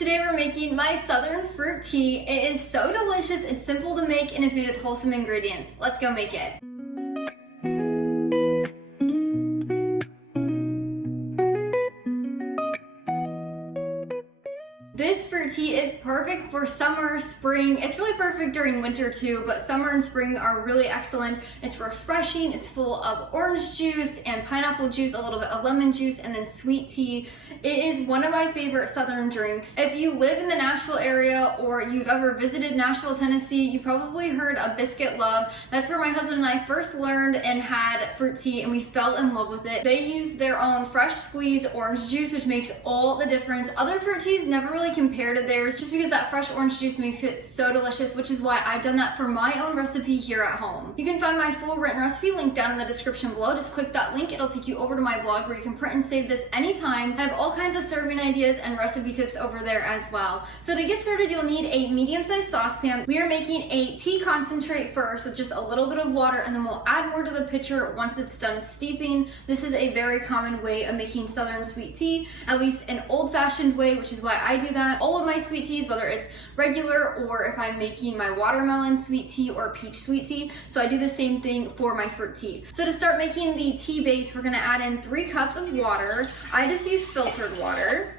Today we're making my southern fruit tea. It is so delicious, it's simple to make, and it's made with wholesome ingredients. Let's go make it. This fruit tea is perfect for summer, spring. It's really perfect during winter too, but summer and spring are really excellent. It's refreshing, it's full of orange juice and pineapple juice, a little bit of lemon juice, and then sweet tea. It is one of my favorite southern drinks. If you live in the Nashville area or you've ever visited Nashville, Tennessee, you probably heard of Biscuit Love. That's where my husband and I first learned and had fruit tea, and we fell in love with it. They use their own fresh squeezed orange juice, which makes all the difference. Other fruit teas never really compare to theirs just because that fresh orange juice makes it so delicious, which is why I've done that for my own recipe here at home. You can find my full written recipe linked down in the description below. Just click that link, it'll take you over to my blog where you can print and save this anytime. I have all kinds of serving ideas and recipe tips over there as well. So to get started, you'll need a medium-sized saucepan. We are making a tea concentrate first with just a little bit of water, and then we'll add more to the pitcher once it's done steeping. This is a very common way of making southern sweet tea, at least an old-fashioned way, which is why I do that. All of my sweet teas, whether it's regular or if I'm making my watermelon sweet tea or peach sweet tea, so I do the same thing for my fruit tea. So to start making the tea base, we're gonna add in 3 cups of water. I just use filtered water.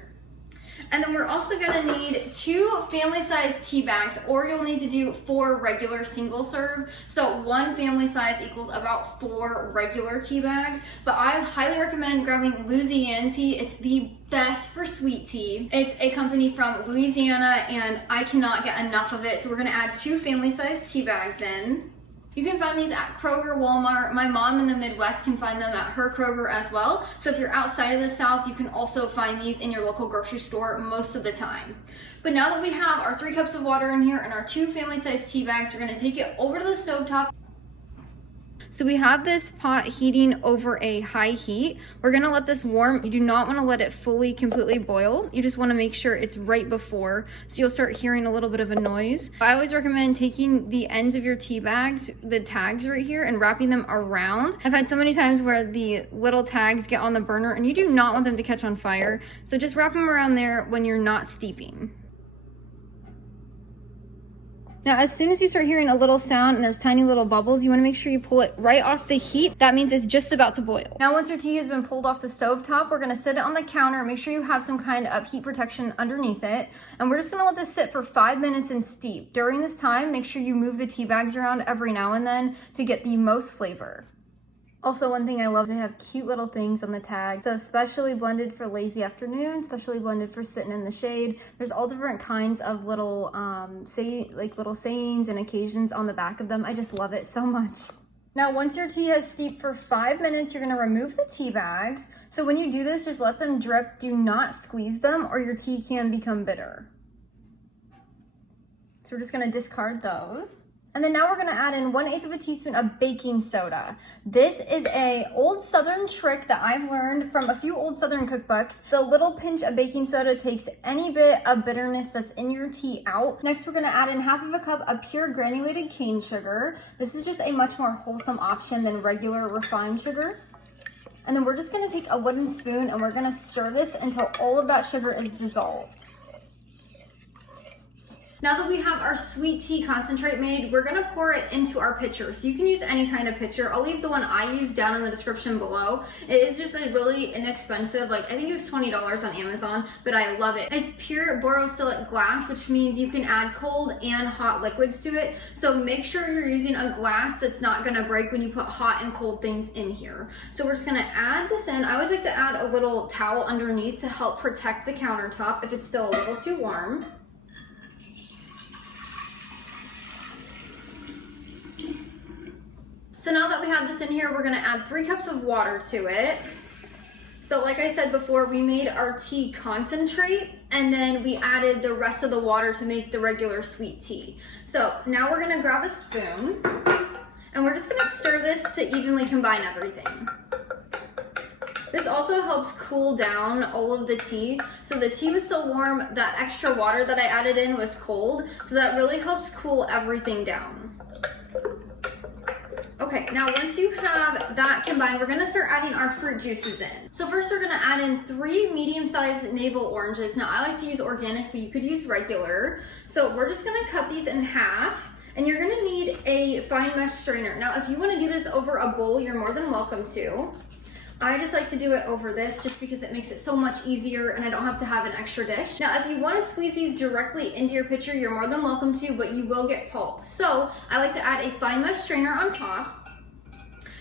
And then we're also gonna need 2 family-sized tea bags, or you'll need to do 4 regular single serve. So 1 family size equals about 4 regular tea bags. But I highly recommend grabbing Louisiana tea. It's the best for sweet tea. It's a company from Louisiana, and I cannot get enough of it. So we're gonna add 2 family-sized tea bags in. You can find these at Kroger, Walmart. My mom in the Midwest can find them at her Kroger as well. So if you're outside of the South, you can also find these in your local grocery store most of the time. But now that we have our 3 cups of water in here and our 2 family-sized tea bags, we're gonna take it over to the stovetop. So we have this pot heating over a high heat. We're gonna let this warm. You do not wanna let it fully, completely boil. You just wanna make sure it's right before, so you'll start hearing a little bit of a noise. I always recommend taking the ends of your tea bags, the tags right here, and wrapping them around. I've had so many times where the little tags get on the burner and you do not want them to catch on fire. So just wrap them around there when you're not steeping. Now, as soon as you start hearing a little sound and there's tiny little bubbles, you want to make sure you pull it right off the heat. That means it's just about to boil. Now, once your tea has been pulled off the stove top, we're going to sit it on the counter. Make sure you have some kind of heat protection underneath it. And we're just going to let this sit for 5 minutes and steep. During this time, make sure you move the tea bags around every now and then to get the most flavor. Also, one thing I love is they have cute little things on the tag. So specially blended for lazy afternoon, specially blended for sitting in the shade. There's all different kinds of little little sayings and occasions on the back of them. I just love it so much. Now, once your tea has steeped for 5 minutes, you're gonna remove the tea bags. So when you do this, just let them drip. Do not squeeze them or your tea can become bitter. So we're just gonna discard those. And then now we're gonna add in 1/8 of a teaspoon of baking soda. This is a old Southern trick that I've learned from a few old Southern cookbooks. The little pinch of baking soda takes any bit of bitterness that's in your tea out. Next, we're gonna add in 1/2 cup of pure granulated cane sugar. This is just a much more wholesome option than regular refined sugar. And then we're just gonna take a wooden spoon and we're gonna stir this until all of that sugar is dissolved. Now that we have our sweet tea concentrate made, we're gonna pour it into our pitcher. So you can use any kind of pitcher. I'll leave the one I use down in the description below. It is just a really inexpensive, I think it was $20 on Amazon, but I love it. It's pure borosilicate glass, which means you can add cold and hot liquids to it. So make sure you're using a glass that's not gonna break when you put hot and cold things in here. So we're just gonna add this in. I always like to add a little towel underneath to help protect the countertop if it's still a little too warm. So now that we have this in here, we're gonna add 3 cups of water to it. So like I said before, we made our tea concentrate and then we added the rest of the water to make the regular sweet tea. So now we're gonna grab a spoon and we're just gonna stir this to evenly combine everything. This also helps cool down all of the tea. So the tea was so warm, that extra water that I added in was cold. So that really helps cool everything down. Okay, now once you have that combined, we're gonna start adding our fruit juices in. So first we're gonna add in 3 medium-sized navel oranges. Now I like to use organic, but you could use regular. So we're just gonna cut these in half, and you're gonna need a fine mesh strainer. Now if you wanna do this over a bowl, you're more than welcome to. I just like to do it over this just because it makes it so much easier and I don't have to have an extra dish. Now, if you want to squeeze these directly into your pitcher, you're more than welcome to, but you will get pulp. So I like to add a fine mesh strainer on top.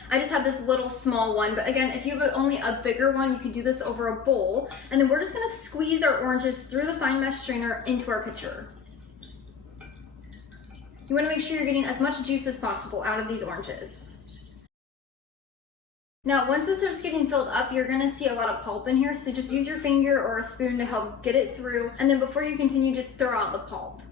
I just have this little small one, but again, if you have only a bigger one, you can do this over a bowl. And then we're just gonna squeeze our oranges through the fine mesh strainer into our pitcher. You wanna make sure you're getting as much juice as possible out of these oranges. Now, once it starts getting filled up, you're gonna see a lot of pulp in here, so just use your finger or a spoon to help get it through, and then before you continue, just throw out the pulp.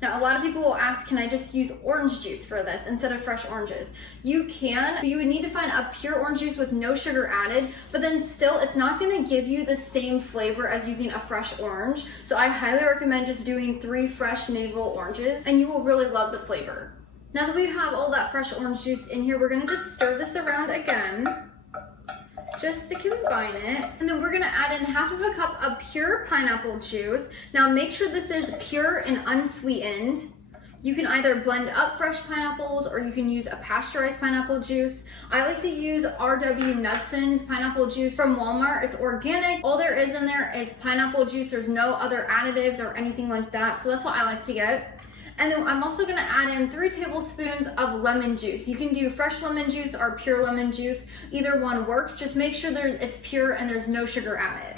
Now, a lot of people will ask, can I just use orange juice for this instead of fresh oranges? You can, but you would need to find a pure orange juice with no sugar added, but then still, it's not gonna give you the same flavor as using a fresh orange, so I highly recommend just doing 3 fresh navel oranges, and you will really love the flavor. Now that we have all that fresh orange juice in here, we're gonna just stir this around again, just to combine it. And then we're gonna add in half of a cup of pure pineapple juice. Now make sure this is pure and unsweetened. You can either blend up fresh pineapples or you can use a pasteurized pineapple juice. I like to use R.W. Knudson's pineapple juice from Walmart. It's organic. All there is in there is pineapple juice. There's no other additives or anything like that. So that's what I like to get. And then I'm also gonna add in 3 tablespoons of lemon juice. You can do fresh lemon juice or pure lemon juice. Either one works. Just make sure it's pure and there's no sugar added.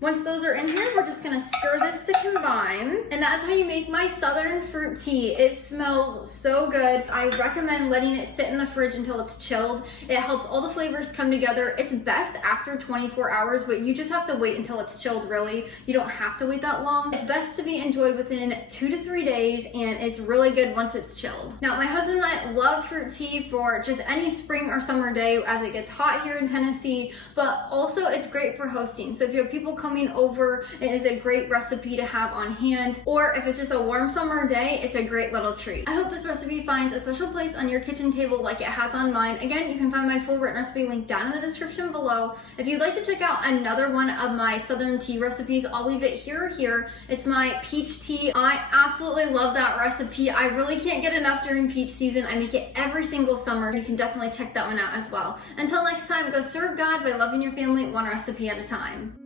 Once those are in here, we're just gonna stir this to combine. And that's how you make my southern fruit tea. It smells so good. I recommend letting it sit in the fridge until it's chilled. It helps all the flavors come together. It's best after 24 hours, but you just have to wait until it's chilled, really. You don't have to wait that long. It's best to be enjoyed within 2 to 3 days, and it's really good once it's chilled. Now, my husband and I love fruit tea for just any spring or summer day as it gets hot here in Tennessee, but also it's great for hosting. So if you have people coming over, it is a great recipe to have on hand, or if it's just a warm summer day, it's a great little treat. I hope this recipe finds a special place on your kitchen table like it has on mine. Again, you can find my full written recipe link down in the description below. If you'd like to check out another one of my southern tea recipes, I'll leave it here or here. It's my peach tea. I absolutely love that recipe. I really can't get enough during peach season. I make it every single summer. You can definitely check that one out as well. Until next time, go serve God by loving your family one recipe at a time.